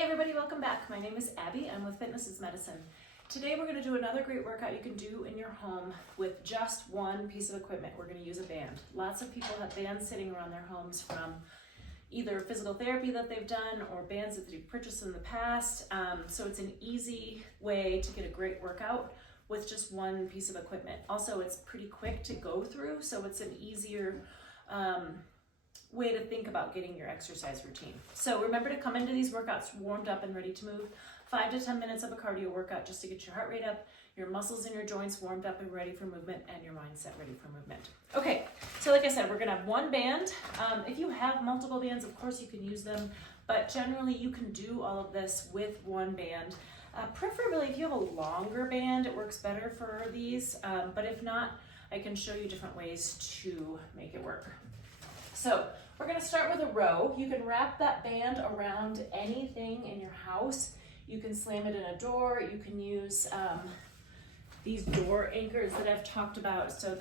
Hey everybody, welcome back. My name is Abby. I'm with Fitness is Medicine. Today we're going to do another great workout you can do in your home with just one piece of equipment. We're going to use a band. Lots of people have bands sitting around their homes from either physical therapy that they've done or bands that they've purchased in the past. So it's an easy way to get a great workout with just one piece of equipment. Also, it's pretty quick to go through, so it's an easier way to think about getting your exercise routine. So remember to come into these workouts warmed up and ready to move. 5 to 10 minutes of a cardio workout just to get your heart rate up, your muscles in your joints warmed up and ready for movement, and your mindset ready for movement. Okay, so like I said, we're gonna have one band. If you have multiple bands, of course you can use them, but generally you can do all of this with one band. Preferably if you have a longer band, it works better for these, but if not, I can show you different ways to make it work. So we're gonna start with a row. You can wrap that band around anything in your house. You can slam it in a door. You can use these door anchors that I've talked about. So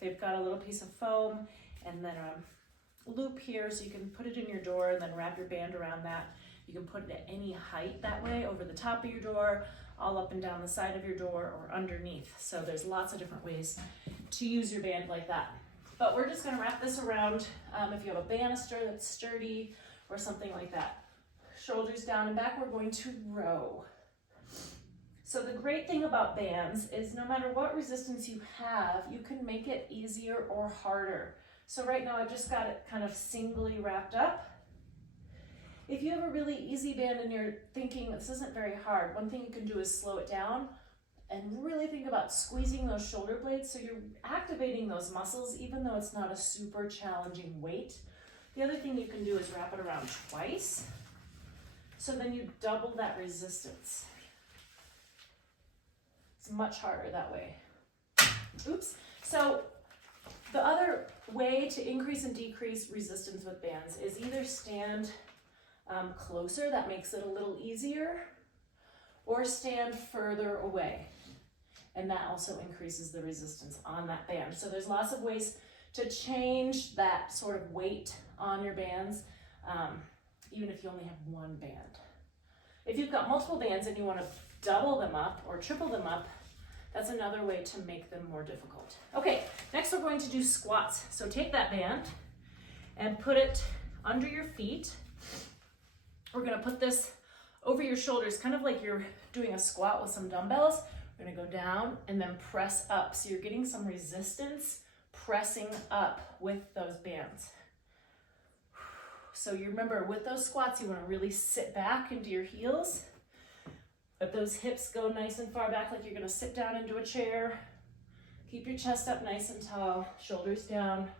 they've got a little piece of foam and then a loop here, so you can put it in your door and then wrap your band around that. You can put it at any height that way, over the top of your door, all up and down the side of your door, or underneath. So there's lots of different ways to use your band like that. But we're just gonna wrap this around if you have a banister that's sturdy or something like that. Shoulders down and back, we're going to row. So the great thing about bands is no matter what resistance you have, you can make it easier or harder. So right now I've just got it kind of singly wrapped up. If you have a really easy band and you're thinking this isn't very hard, one thing you can do is slow it down and really think about squeezing those shoulder blades so you're activating those muscles even though it's not a super challenging weight. The other thing you can do is wrap it around twice, so then you double that resistance. It's much harder that way. Oops. So the other way to increase and decrease resistance with bands is either stand closer, that makes it a little easier, or stand further away. And that also increases the resistance on that band. So there's lots of ways to change that sort of weight on your bands, even if you only have one band. If you've got multiple bands and you want to double them up or triple them up, that's another way to make them more difficult. Okay, next we're going to do squats. So take that band and put it under your feet. We're gonna put this over your shoulders, kind of like you're doing a squat with some dumbbells. We're gonna go down and then press up. So you're getting some resistance pressing up with those bands. So you remember with those squats, you wanna really sit back into your heels. Let those hips go nice and far back like you're gonna sit down into a chair. Keep your chest up nice and tall, shoulders down.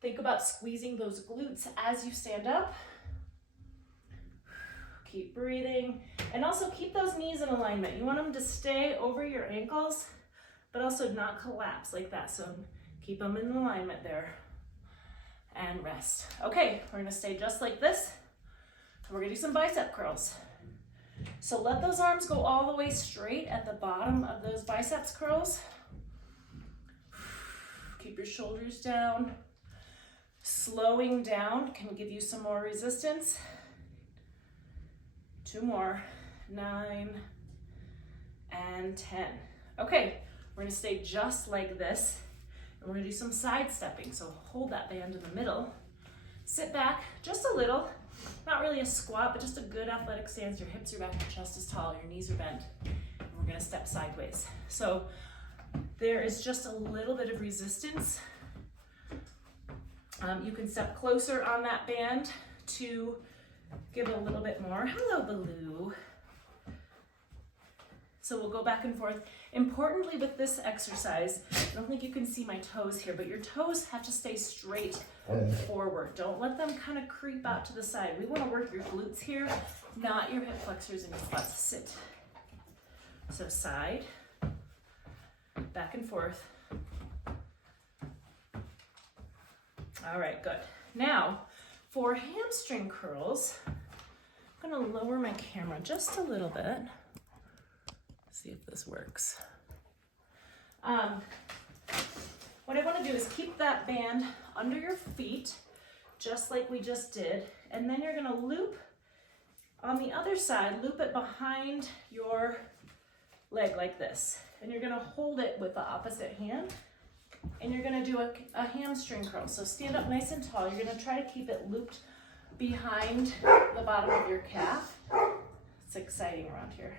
Think about squeezing those glutes as you stand up. Keep breathing, and also keep those knees in alignment. You want them to stay over your ankles, but also not collapse like that. So keep them in alignment there, and rest. Okay, we're gonna stay just like this. We're gonna do some bicep curls. So let those arms go all the way straight at the bottom of those biceps curls. Keep your shoulders down. Slowing down can give you some more resistance. 2 more, 9 and 10. Okay, we're gonna stay just like this, and we're gonna do some side stepping. So hold that band in the middle, sit back just a little, not really a squat, but just a good athletic stance. Your hips are back, your chest is tall, your knees are bent, and we're gonna step sideways. So there is just a little bit of resistance. You can step closer on that band to give it a little bit more. Hello, Baloo. So we'll go back and forth. Importantly with this exercise, I don't think you can see my toes here, but your toes have to stay straight forward. Don't let them kind of creep out to the side. We want to work your glutes here, not your hip flexors and your quads. Sit. So side, back and forth. All right, good. Now, for hamstring curls, I'm gonna lower my camera just a little bit. See if this works. What I wanna do is keep that band under your feet, just like we just did, and then you're gonna loop On the other side, loop it behind your leg like this. And you're gonna hold it with the opposite hand. And you're gonna do a hamstring curl. So stand up nice and tall. You're gonna try to keep it looped behind the bottom of your calf. It's exciting around here.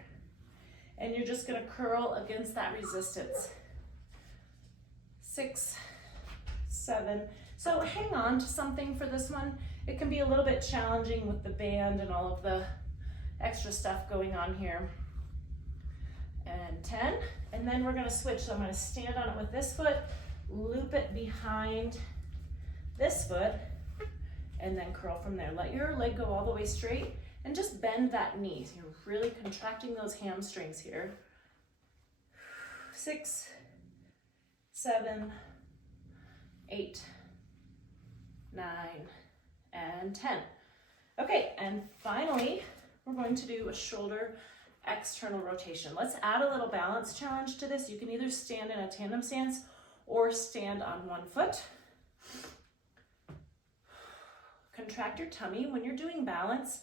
And you're just gonna curl against that resistance. 6, 7. So hang on to something for this one. It can be a little bit challenging with the band and all of the extra stuff going on here. And 10, and then we're gonna switch. So I'm gonna stand on it with this foot, loop it behind this foot, and then curl from there. Let your leg go all the way straight and just bend that knee. So you're really contracting those hamstrings here. 6, 7, 8, 9, and 10. Okay, and finally, we're going to do a shoulder external rotation. Let's add a little balance challenge to this. You can either stand in a tandem stance or stand on one foot. Contract your tummy. When you're doing balance,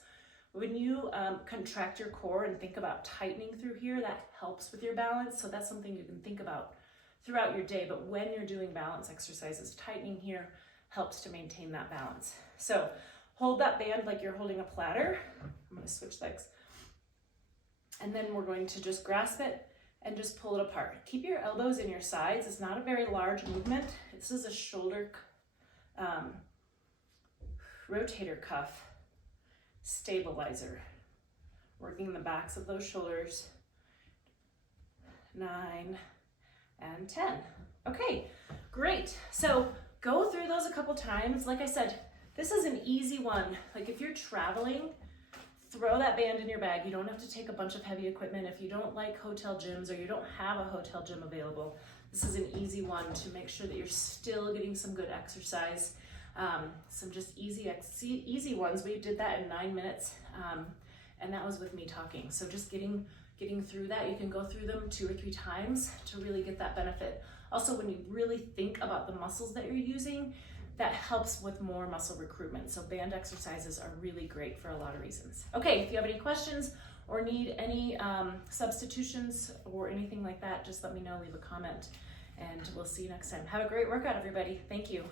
when you contract your core and think about tightening through here, that helps with your balance. So that's something you can think about throughout your day. But when you're doing balance exercises, tightening here helps to maintain that balance. So hold that band like you're holding a platter. I'm going to switch legs. And then we're going to just grasp it and just pull it apart. Keep your elbows in your sides. It's not a very large movement. This is a shoulder rotator cuff stabilizer. Working the backs of those shoulders. 9 and 10. Okay, great. So go through those a couple times. Like I said, this is an easy one. Like if you're traveling, throw that band in your bag. You don't have to take a bunch of heavy equipment. If you don't like hotel gyms or you don't have a hotel gym available, this is an easy one to make sure that you're still getting some good exercise. Some just easy ones. We did that in 9 minutes, and that was with me talking. So just getting through that. You can go through them 2 or 3 times to really get that benefit. Also, when you really think about the muscles that you're using, that helps with more muscle recruitment. So band exercises are really great for a lot of reasons. Okay, if you have any questions or need any substitutions or anything like that, just let me know, leave a comment, and we'll see you next time. Have a great workout, everybody. Thank you.